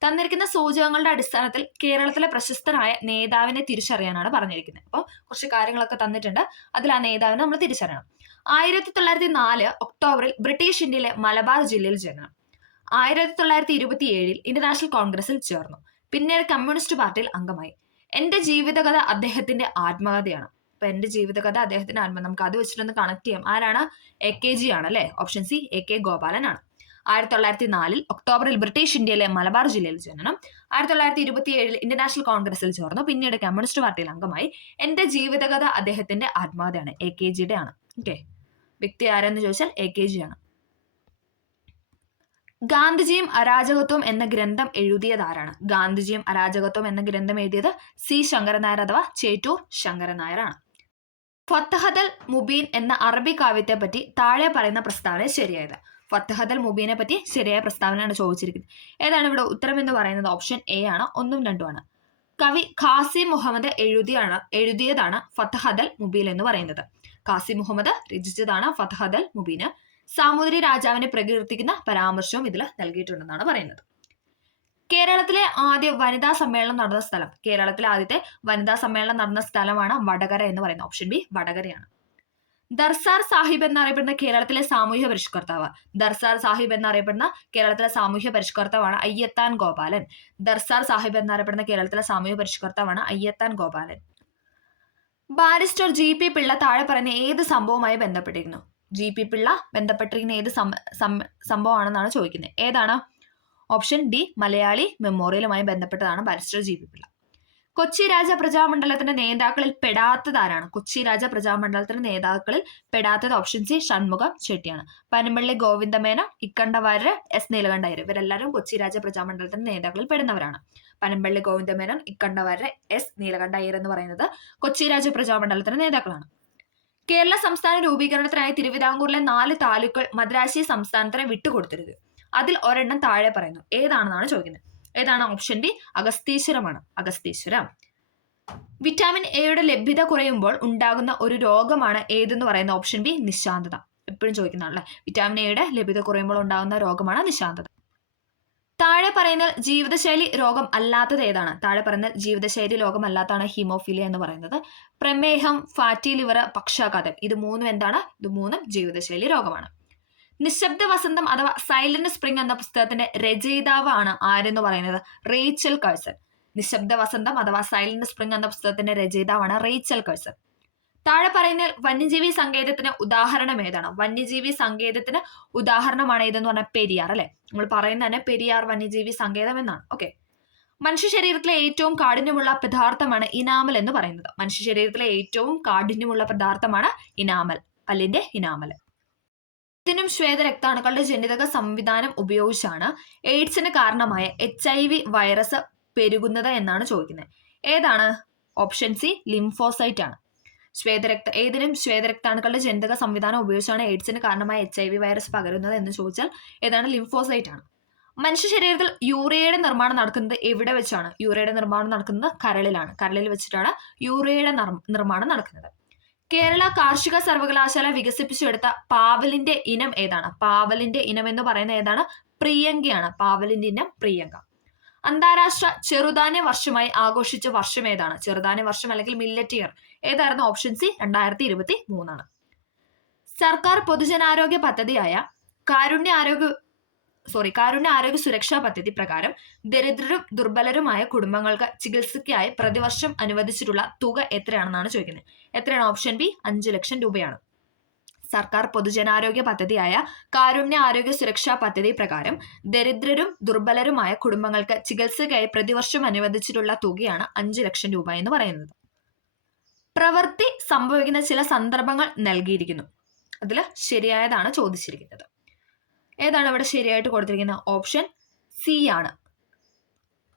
തന്നിരിക്കുന്ന സൂചകങ്ങളുടെ അടിസ്ഥാനത്തിൽ കേരളത്തിലെ പ്രശസ്തനായ നേതാവിനെ തിരിച്ചറിയാനാണ് പറഞ്ഞിരിക്കുന്നത്. അപ്പോൾ കുറച്ച് കാര്യങ്ങളൊക്കെ തന്നിട്ടുണ്ട്, അതിൽ ആ നേതാവിനെ നമ്മൾ തിരിച്ചറിയണം. 1904 ഒക്ടോബറിൽ ബ്രിട്ടീഷ് ഇന്ത്യയിലെ മലബാർ ജില്ലയിൽ ജനനം. 1927 ഇന്റർനാഷണൽ കോൺഗ്രസിൽ ചേർന്നു. പിന്നീട് കമ്മ്യൂണിസ്റ്റ് പാർട്ടിയിൽ അംഗമായി. എന്റെ ജീവിതകഥ അദ്ദേഹത്തിന്റെ ആത്മകഥയാണ്. അപ്പൊ എന്റെ ജീവിതകഥ അദ്ദേഹത്തിന്റെ നമുക്ക് അത് വെച്ചിട്ടൊന്ന് കണക്ട് ചെയ്യാം. ആരാണ്? AKG ആണ് അല്ലെ. ഓപ്ഷൻ സി AK ഗോപാലൻ ആണ്. 1904 ഒക്ടോബറിൽ ബ്രിട്ടീഷ് ഇന്ത്യയിലെ മലബാർ ജില്ലയിൽ ജനനം. 1927 ഇന്റർനാഷണൽ കോൺഗ്രസിൽ ചേർന്നു. പിന്നീട് കമ്മ്യൂണിസ്റ്റ് പാർട്ടിയിൽ അംഗമായി. എന്റെ ജീവിതകഥ അദ്ദേഹത്തിന്റെ ആത്മകഥയാണ്, AKGയുടെ ആണ്. ഓക്കെ, വ്യക്തി ആരെന്ന് ചോദിച്ചാൽ AKG ആണ്. ഗാന്ധിജിയും അരാജകത്വം എന്ന ഗ്രന്ഥം എഴുതിയത് ആരാണ്? ഗാന്ധിജിയും അരാജകത്വം എന്ന ഗ്രന്ഥം എഴുതിയത് C ശങ്കരൻ നായർ അഥവാ ചേറ്റൂർ ശങ്കരൻ നായരാണ്. ഫത്തഹദൽ മുബീൻ എന്ന അറബി കാവ്യത്തെ പറ്റി താഴെ പറയുന്ന പ്രസ്താവന ശരിയായത്. ഫത്തഹദൽ മുബീനെ പറ്റി ശരിയായ പ്രസ്താവനയാണ് ചോദിച്ചിരിക്കുന്നത്. ഏതാണ് ഇവിടെ ഉത്തരം എന്ന് പറയുന്നത്? ഓപ്ഷൻ A ആണ്, 1ഉം 2ഉം ആണ്. കവി ഖാസി മുഹമ്മദ് എഴുതിയതാണ് ഫത്തഹദൽ മുബീൻ എന്ന് പറയുന്നത്. ഖാസി മുഹമ്മദ് രചിച്ചതാണ് ഫത്തഹദൽ മുബീന്. സാമൂതിരി രാജാവിനെ പ്രകീർത്തിക്കുന്ന പരാമർശവും ഇതിൽ നൽകിയിട്ടുണ്ടെന്നാണ് പറയുന്നത്. കേരളത്തിലെ ആദ്യ വനിതാ സമ്മേളനം നടന്ന സ്ഥലം. കേരളത്തിലെ ആദ്യത്തെ വനിതാ സമ്മേളനം നടന്ന സ്ഥലമാണ് വടകര എന്ന് പറയുന്നത്. ഓപ്ഷൻ ബി വടകരയാണ്. ദർസാർ സാഹിബ് എന്നറിയപ്പെടുന്ന കേരളത്തിലെ സാമൂഹ്യ പരിഷ്കർത്താവ്. ദർസാർ സാഹിബ് എന്നറിയപ്പെടുന്ന കേരളത്തിലെ സാമൂഹ്യ പരിഷ്കർത്താവാണ് അയ്യത്താൻ ഗോപാലൻ. ദർസാർ സാഹിബ് എന്നറിയപ്പെടുന്ന കേരളത്തിലെ സാമൂഹ്യ പരിഷ്കർത്താവാണ് അയ്യത്താൻ ഗോപാലൻ. ബാരിസ്റ്റർ GP പിള്ള താഴെ പറയുന്ന ഏത് സംഭവവുമായി ബന്ധപ്പെട്ടിരിക്കുന്നു? GP പിള്ള ബന്ധപ്പെട്ടിരിക്കുന്ന ഏത് സംഭവമാണെന്നാണ് ചോദിക്കുന്നത്. ഏതാണ്? ഓപ്ഷൻ ഡി മലയാളി മെമ്മോറിയലുമായി ബന്ധപ്പെട്ടതാണ് ബാരിസ്റ്റർ GP പിള്ള. കൊച്ചി രാജ പ്രജാമണ്ഡലത്തിന്റെ നേതാക്കളിൽ പെടാത്തതാരാണ്? കൊച്ചി രാജ പ്രജാമണ്ഡലത്തിന്റെ നേതാക്കളിൽ പെടാത്തത് ഓപ്ഷൻ സി ഷൺമുഖം ചെട്ടിയാണ്. പനമ്പള്ളി ഗോവിന്ദമേനോൻ, ഇക്കണ്ടവാര്യർ, S നീലകണ്ഠയ്യർ ഇവരെല്ലാവരും കൊച്ചി രാജ പ്രജാമണ്ഡലത്തിന്റെ നേതാക്കളിൽ പെടുന്നവരാണ്. പനമ്പള്ളി ഗോവിന്ദമേനോൻ, ഇക്കണ്ടവാര്യർ, S നീലകണ്ഠയ്യർ എന്ന് പറയുന്നത് കൊച്ചി രാജ പ്രജാമണ്ഡലത്തിന്റെ നേതാക്കളാണ്. കേരള സംസ്ഥാന രൂപീകരണത്തിനായി തിരുവിതാംകൂറിലെ 4 താലൂക്കുകൾ മദ്രാശി സംസ്ഥാനത്തിന് വിട്ടുകൊടുത്തിരുത്. അതിൽ ഒരെണ്ണം താഴെ പറയുന്നു. ഏതാണെന്നാണ് ചോദിക്കുന്നത്. ഏതാണ്? ഓപ്ഷൻ ഡി അഗസ്തീശ്വരമാണ്. അഗസ്തീശ്വരം. വിറ്റാമിൻ എയുടെ ലഭ്യത കുറയുമ്പോൾ ഉണ്ടാകുന്ന ഒരു രോഗമാണ് ഏതെന്ന് പറയുന്ന ഓപ്ഷൻ ബി നിശാന്തത. എപ്പോഴും ചോദിക്കുന്നതാണല്ലേ. വിറ്റാമിൻ എയുടെ ലഭ്യത കുറയുമ്പോൾ ഉണ്ടാകുന്ന രോഗമാണ് നിശാന്തത. താഴെ പറയുന്ന ജീവിതശൈലി രോഗം അല്ലാത്തത് ഏതാണ്? താഴെ പറയുന്ന ജീവിതശൈലി രോഗം അല്ലാത്തതാണ് ഹീമോഫീലിയ എന്ന് പറയുന്നത്. പ്രമേഹം, ഫാറ്റി ലിവർ, പക്ഷാഘാതം ഇത് മൂന്നും എന്താണ്? ഇത് മൂന്നും ജീവിതശൈലി രോഗമാണ്. നിശബ്ദ വസന്തം അഥവാ സൈലന്റ് സ്പ്രിംഗ് എന്ന പുസ്തകത്തിന്റെ രചയിതാവാണ് ആരെന്ന് പറയുന്നത്? Rachel Curzon. നിശബ്ദ വസന്തം അഥവാ സൈലന്റ് സ്പ്രിംഗ് എന്ന പുസ്തകത്തിന്റെ രചയിതാവാണ് റേച്ചൽ കഴ്സൺ. താഴെ പറയുന്ന വന്യജീവി സങ്കേതത്തിന് ഉദാഹരണം ഏതാണ്? വന്യജീവി സങ്കേതത്തിന് ഉദാഹരണമാണ് ഏതെന്ന് പറഞ്ഞാൽ പെരിയാർ അല്ലെ. നമ്മൾ പറയുന്നത് തന്നെ പെരിയാർ വന്യജീവി സങ്കേതം എന്നാണ്. ഓക്കെ. മനുഷ്യ ശരീരത്തിലെ ഏറ്റവും കാഠിന്യമുള്ള പദാർത്ഥമാണ് ഇനാമൽ എന്ന് പറയുന്നത്. മനുഷ്യ ശരീരത്തിലെ ഏറ്റവും കാഠിന്യമുള്ള പദാർത്ഥമാണ് ഇനാമൽ, പല്ലിന്റെ ഇനാമൽ. ത്തിനും ശ്വേതരക്താണുക്കളുടെ ജനിതക സംവിധാനം ഉപയോഗിച്ചാണ് എയ്ഡ്സിന് കാരണമായ HIV വൈറസ് പെരുകുന്നത് എന്നാണ് ചോദിക്കുന്നത്. ഏതാണ്? ഓപ്ഷൻ സി ലിംഫോസൈറ്റ് ആണ്. ഏതിനും ശ്വേതരക്താണുക്കളുടെ ജനിതക സംവിധാനം ഉപയോഗിച്ചാണ് എയ്ഡ്സിന് കാരണമായ HIV വൈറസ് പകരുന്നത് എന്ന് ചോദിച്ചാൽ ഏതാണ്? ലിംഫോസൈറ്റ് ആണ്. മനുഷ്യ ശരീരത്തിൽ യൂറിയയുടെ നിർമ്മാണം നടക്കുന്നത് എവിടെ വെച്ചാണ്? യൂറിയയുടെ നിർമ്മാണം നടക്കുന്നത് കരളിലാണ്. കരളിൽ വെച്ചിട്ടാണ് യൂറിയയുടെ നിർമ്മാണം നടക്കുന്നത്. കേരള കാർഷിക സർവകലാശാല വികസിപ്പിച്ചെടുത്ത പാവലിന്റെ ഇനം ഏതാണ്? പാവലിന്റെ ഇനം എന്ന് പറയുന്നത് ഏതാണ്? പ്രിയങ്കയാണ്. പാവലിന്റെ ഇനം പ്രിയങ്ക. അന്താരാഷ്ട്ര ചെറുധാന്യ വർഷമായി ആഘോഷിച്ച വർഷം ഏതാണ്? ചെറുധാന്യ വർഷം അല്ലെങ്കിൽ മില്ലറ്റ് ഇയർ ഏതായിരുന്നു? ഓപ്ഷൻ സി 2023 ആണ്. സർക്കാർ പൊതുജനാരോഗ്യ പദ്ധതിയായ കാരുണ്യ ആരോഗ്യ സുരക്ഷാ പദ്ധതി പ്രകാരം ദരിദ്രരും ദുർബലരുമായ കുടുംബങ്ങൾക്ക് ചികിത്സയ്ക്കായി പ്രതിവർഷം അനുവദിച്ചിട്ടുള്ള തുക എത്രയാണെന്നാണ് ചോദിക്കുന്നത്. എത്രയാണ്? ഓപ്ഷൻ ബി 5 ലക്ഷം രൂപയാണ്. സർക്കാർ പൊതുജനാരോഗ്യ പദ്ധതിയായ കാരുണ്യ ആരോഗ്യ സുരക്ഷാ പദ്ധതി പ്രകാരം ദരിദ്രരും ദുർബലരുമായ കുടുംബങ്ങൾക്ക് ചികിത്സയ്ക്കായി പ്രതിവർഷം അനുവദിച്ചിട്ടുള്ള തുകയാണ് 5 ലക്ഷം രൂപ എന്ന് പറയുന്നത്. പ്രവൃത്തി സംഭവിക്കുന്ന ചില സന്ദർഭങ്ങൾ നൽകിയിരിക്കുന്നു. അതിൽ ശരിയായതാണ് ചോദിച്ചിരിക്കുന്നത്. ഏതാണ് ഇവിടെ ശരിയായിട്ട് കൊടുത്തിരിക്കുന്നത്? ഓപ്ഷൻ സി ആണ്.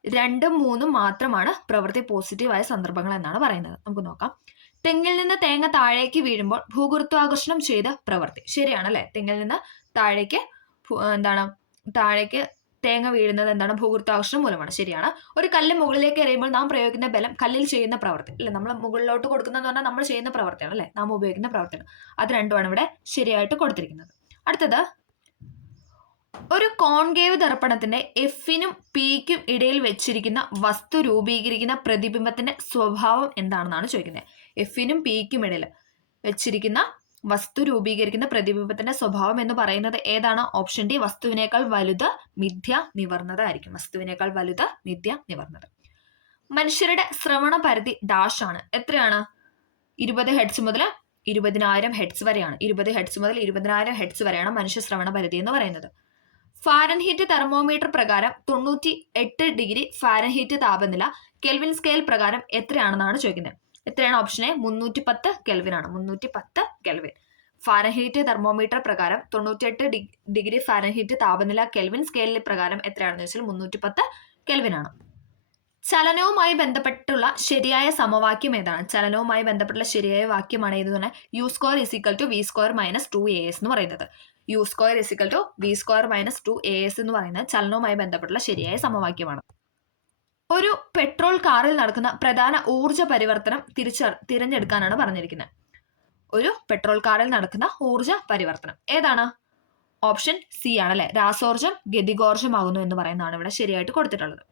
2ഉം 3ഉം മാത്രമാണ് പ്രവൃത്തി പോസിറ്റീവായ സന്ദർഭങ്ങൾ എന്നാണ് പറയുന്നത്. നമുക്ക് നോക്കാം. തെങ്ങിൽ നിന്ന് തേങ്ങ താഴേക്ക് വീഴുമ്പോൾ ഭൂഗുരുത്വാകർഷണം ചെയ്ത പ്രവൃത്തി. ശരിയാണല്ലേ. തെങ്ങിൽ നിന്ന് താഴേക്ക് തേങ്ങ വീഴുന്നത് എന്താണ്? ഭൂഗുരുത്വാകർഷണം മൂലമാണ്. ശരിയാണ്. ഒരു കല്ല് മുകളിലേക്ക് എറിയുമ്പോൾ നാം പ്രയോഗിക്കുന്ന ബലം കല്ലിൽ ചെയ്യുന്ന പ്രവൃത്തി അല്ലെ. നമ്മൾ മുകളിലോട്ട് കൊടുക്കുന്നതെന്ന് പറഞ്ഞാൽ നമ്മൾ ചെയ്യുന്ന പ്രവൃത്തിയാണ് അല്ലെ, നാം ഉപയോഗിക്കുന്ന പ്രവൃത്തിയാണ്. അത് രണ്ടുമാണ് ഇവിടെ ശരിയായിട്ട് കൊടുത്തിരിക്കുന്നത്. അടുത്തത് ഒരു കോൺകേവ് ദർപ്പണത്തിന്റെ എഫിനും പിക്കും ഇടയിൽ വെച്ചിരിക്കുന്ന വസ്തു രൂപീകരിക്കുന്ന പ്രതിബിംബത്തിന്റെ സ്വഭാവം എന്താണെന്നാണ് ചോദിക്കുന്നത്. എഫിനും പിക്കും ഇടയിൽ വെച്ചിരിക്കുന്ന വസ്തു രൂപീകരിക്കുന്ന പ്രതിബിംബത്തിന്റെ സ്വഭാവം എന്ന് പറയുന്നത് ഏതാണ്? ഓപ്ഷൻ ഡി, വസ്തുവിനേക്കാൾ വലുത്, മിഥ്യ, നിവർന്നത് ആയിരിക്കും. വസ്തുവിനേക്കാൾ വലുത്, മിഥ്യ, നിവർന്നത്. മനുഷ്യരുടെ ശ്രവണ പരിധി ഡാഷ് ആണ്. എത്രയാണ്? 20 ഹെഡ്സ് മുതൽ 20,000 ഹെഡ്സ് വരെയാണ്. 20 ഹെഡ്സ് മുതൽ 20,000 ഹെഡ്സ് വരെയാണ് മനുഷ്യ ശ്രവണ പരിധി എന്ന് പറയുന്നത്. ഫാരൻഹീറ്റ് തെർമോമീറ്റർ പ്രകാരം 98 ഡിഗ്രി ഫാരൻഹീറ്റ് താപനില കെൽവിൻ സ്കെയിൽ പ്രകാരം എത്രയാണെന്നാണ് ചോദിക്കുന്നത്. എത്രയാണ്? ഓപ്ഷൻ എ 310 കെൽവിൻ ആണ്. 310 കെൽവിൻ. ഫാരൻഹീറ്റ് തെർമോമീറ്റർ പ്രകാരം 98 ഡിഗ്രി ഫാരൻഹീറ്റ് താപനില കെൽവിൻ സ്കെയിലിൽ പ്രകാരം എത്രയാണെന്ന് വെച്ചാൽ 310 കെൽവിൻ ആണ്. ചലനവുമായി ബന്ധപ്പെട്ടുള്ള ശരിയായ സമവാക്യം ഏതാണ്? ചലനവുമായി ബന്ധപ്പെട്ടുള്ള ശരിയായ വാക്യമാണ് ഏത് തന്നെ? u² = v² - 2as എന്ന് പറയുന്നത്. u² = v² - 2as എന്ന് പറയുന്നത് ചലനവുമായി ബന്ധപ്പെട്ടുള്ള ശരിയായ സമവാക്യമാണ്. ഒരു പെട്രോൾ കാറിൽ നടക്കുന്ന പ്രധാന ഊർജ്ജ പരിവർത്തനം തിരഞ്ഞെടുക്കാനാണ് പറഞ്ഞിരിക്കുന്നത്. ഒരു പെട്രോൾ കാറിൽ നടക്കുന്ന ഊർജ്ജ പരിവർത്തനം ഏതാണ്? ഓപ്ഷൻ സി ആണ് അല്ലെ, രാസോർജം ഗതികോർജമാകുന്നു എന്ന് പറയുന്നതാണ് ഇവിടെ ശരിയായിട്ട് കൊടുത്തിട്ടുള്ളത്.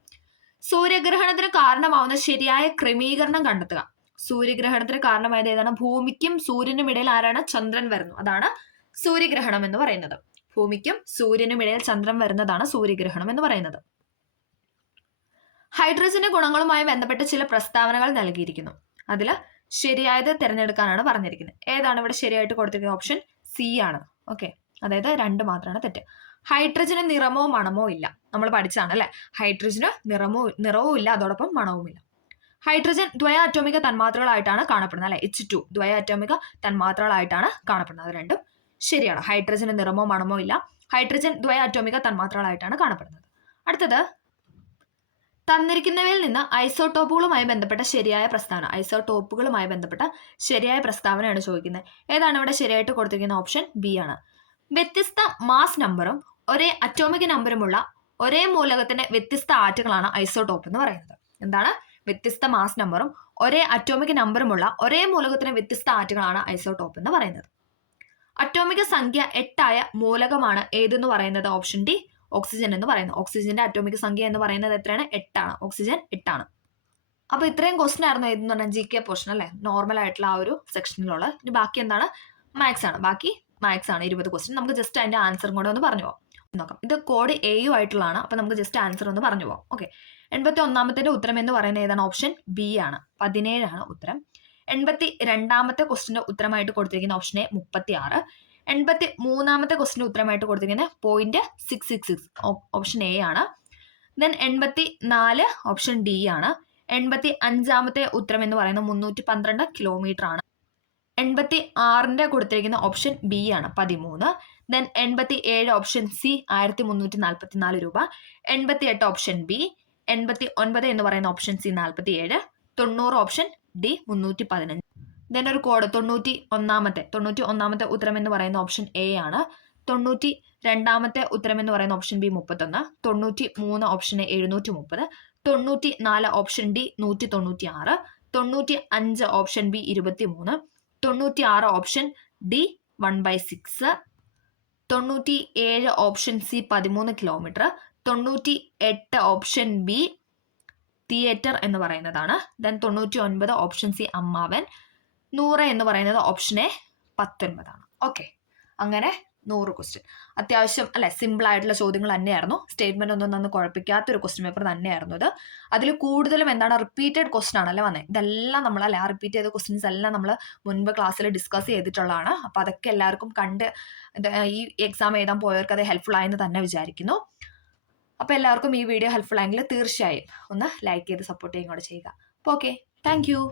സൂര്യഗ്രഹണത്തിന് കാരണമാവുന്ന ശരിയായ ക്രമീകരണം കണ്ടെത്തുക. സൂര്യഗ്രഹണത്തിന് കാരണമായത് ഏതാണ്? ഭൂമിക്കും സൂര്യനും ഇടയിൽ ആരാണ്? ചന്ദ്രൻ വരുന്നു. അതാണ് സൂര്യഗ്രഹണം എന്ന് പറയുന്നത്. ഭൂമിക്കും സൂര്യനും ഇടയിൽ ചന്ദ്രൻ വരുന്നതാണ് സൂര്യഗ്രഹണം എന്ന് പറയുന്നത്. ഹൈഡ്രജന്റെ ഗുണങ്ങളുമായി ബന്ധപ്പെട്ട് ചില പ്രസ്താവനകൾ നൽകിയിരിക്കുന്നു. അതിൽ ശരിയായത് തിരഞ്ഞെടുക്കാനാണ് പറഞ്ഞിരിക്കുന്നത്. ഏതാണ് ഇവിടെ ശരിയായിട്ട് കൊടുത്തിരിക്കുന്നത്? ഓപ്ഷൻ സി ആണ്. ഓക്കെ, അതായത് 2 മാത്രമാണ് തെറ്റ്. ഹൈഡ്രജന് നിറമോ മണമോ ഇല്ല. നമ്മൾ പഠിച്ചാണ് അല്ലെ, ഹൈഡ്രജന് നിറവും ഇല്ല, അതോടൊപ്പം മണവും ഇല്ല. ഹൈഡ്രജൻ ദ്വയാറ്റോമിക തന്മാത്രകളായിട്ടാണ് കാണപ്പെടുന്നത് അല്ലെ, H2 ദ്വയാറ്റോമിക തന്മാത്രകളായിട്ടാണ് കാണപ്പെടുന്നത്. അത് രണ്ടും ശരിയാണ്. ഹൈഡ്രജന് നിറമോ മണമോ ഇല്ല. ഹൈഡ്രജൻ ദ്വയാറ്റോമിക തന്മാത്രകളായിട്ടാണ് കാണപ്പെടുന്നത്. അടുത്തത്, തന്നിരിക്കുന്നവയിൽ നിന്ന് ഐസോടോപ്പുകളുമായി ബന്ധപ്പെട്ട ശരിയായ പ്രസ്താവന. ഐസോടോപ്പുകളുമായി ബന്ധപ്പെട്ട ശരിയായ പ്രസ്താവനയാണ് ചോദിക്കുന്നത്. ഏതാണ് ഇവിടെ ശരിയായിട്ട് കൊടുത്തിരിക്കുന്ന? ഓപ്ഷൻ ബി ആണ്. വ്യത്യസ്ത മാസ് നമ്പറും ഒരേ അറ്റോമിക് നമ്പറുമുള്ള ഒരേ മൂലകത്തിന്റെ വ്യത്യസ്ത ആറ്റങ്ങളാണ് ഐസോടോപ്പ് എന്ന് പറയുന്നത്. എന്താണ്? വ്യത്യസ്ത മാസ് നമ്പറും ഒരേ അറ്റോമിക് നമ്പറുമുള്ള ഒരേ മൂലകത്തിന്റെ വ്യത്യസ്ത ആറ്റങ്ങളാണ് ഐസോടോപ്പ് എന്ന് പറയുന്നത്. അറ്റോമിക സംഖ്യ 8 മൂലകമാണ് ഏതെന്ന് പറയുന്നത്? ഓപ്ഷൻ ഡി, ഓക്സിജൻ എന്ന് പറയുന്നത്. ഓക്സിജന്റെ അറ്റോമിക് സംഖ്യ എന്ന് പറയുന്നത് എത്രയാണ്? 8 ആണ്. ഓക്സിജൻ 8 ആണ്. അപ്പൊ ഇത്രയും ക്വസ്റ്റൻ ആയിരുന്നു ഏതെന്ന് പറഞ്ഞാൽ GK പോർഷൻ അല്ലെ, നോർമൽ ആയിട്ടുള്ള ആ ഒരു സെക്ഷനിലുള്ള. ഇനി ബാക്കി എന്താണ്? മാത്സ് ആണ്. ബാക്കി മാത്സ് ആണ് 20 ക്വസ്റ്റൻ. നമുക്ക് ജസ്റ്റ് അതിന്റെ ആൻസറും കൂടെ ഒന്ന് പറഞ്ഞു പോകാം. നോക്കാം. ഇത് കോഡ് AU ആയിട്ടുള്ളതാണ്. അപ്പൊ നമുക്ക് ജസ്റ്റ് ആൻസർ ഒന്ന് പറഞ്ഞു പോകാം. ഓക്കെ, 81ാമത്തെ ഉത്തരം എന്ന് പറയുന്നത് ഏതാണ്? ഓപ്ഷൻ ബി ആണ്. 17 ആണ് ഉത്തരം. 82ാമത്തെ ക്വസ്റ്റിന്റെ ഉത്തരമായിട്ട് കൊടുത്തിരിക്കുന്ന ഓപ്ഷൻ എ 36. 83ാമത്തെ ക്വസ്റ്റിന്റെ ഉത്തരമായിട്ട് കൊടുത്തിരിക്കുന്നത് 0.666 ഓപ്ഷൻ എ ആണ്. ദെൻ 84 ഓപ്ഷൻ ഡി ആണ്. 85ാമത്തെ ഉത്തരം എന്ന് പറയുന്നത് 312 കിലോമീറ്റർ ആണ്. 86ന്റെ കൊടുത്തിരിക്കുന്ന ഓപ്ഷൻ ബി ആണ് 13. ദെൻ 87 ഓപ്ഷൻ സി 1344 രൂപ. 88 ഓപ്ഷൻ ബി. 89 എന്ന് പറയുന്ന option C 47. 90 option D 315. Then ഒരു കോഡ് 91ാമത്തെ ഉത്തരം എന്ന് പറയുന്ന ഓപ്ഷൻ എ ആണ്. 92ാമത്തെ ഉത്തരം എന്ന് പറയുന്ന option B 31. 93 option A 730. 94 option D 196. 95 option B 23. 96 option D 1/6. 97 option C 13 kilometre. 98 option B theatre എന്ന് പറയുന്നതാണ്. ദെൻ 99 ഓപ്ഷൻ സി അമ്മാവൻ. 100 എന്ന് പറയുന്നത് ഓപ്ഷൻ എ 19 ആണ്. ഓക്കെ, അങ്ങനെ 100 ക്വസ്റ്റ്യൻ അത്യാവശ്യം അല്ലെ സിമ്പിൾ ആയിട്ടുള്ള ചോദ്യങ്ങൾ തന്നെയായിരുന്നു. സ്റ്റേറ്റ്മെന്റ് ഒന്നും കുഴപ്പിക്കാത്തൊരു ക്വസ്റ്റ്യൻ പേപ്പർ തന്നെയായിരുന്നു ഇത്. അതിൽ കൂടുതലും എന്താണ്? റിപ്പീറ്റഡ് ക്വസ്റ്റ്യൻ ആണല്ലേ വന്നത്. ഇതെല്ലാം നമ്മൾ അല്ലെ റിപ്പീറ്റ് ചെയ്ത ക്വസ്റ്റ്യൻസ് എല്ലാം നമ്മൾ മുൻപ് ക്ലാസ്സിൽ ഡിസ്കസ് ചെയ്തിട്ടുള്ളതാണ്. അപ്പോൾ അതൊക്കെ എല്ലാവർക്കും കണ്ട് ഈ എക്സാം എഴുതാൻ പോയവർക്ക് അത് ഹെൽപ്ഫുൾ ആയെന്ന് തന്നെ വിചാരിക്കുന്നു. അപ്പോൾ എല്ലാവർക്കും ഈ വീഡിയോ ഹെൽപ്ഫുൾ ആയെങ്കിൽ തീർച്ചയായും ഒന്ന് ലൈക്ക് ചെയ്ത് സപ്പോർട്ട് ചെയ്യുകയും കൂടെ ചെയ്യുക. അപ്പോൾ ഓക്കെ, താങ്ക് യു.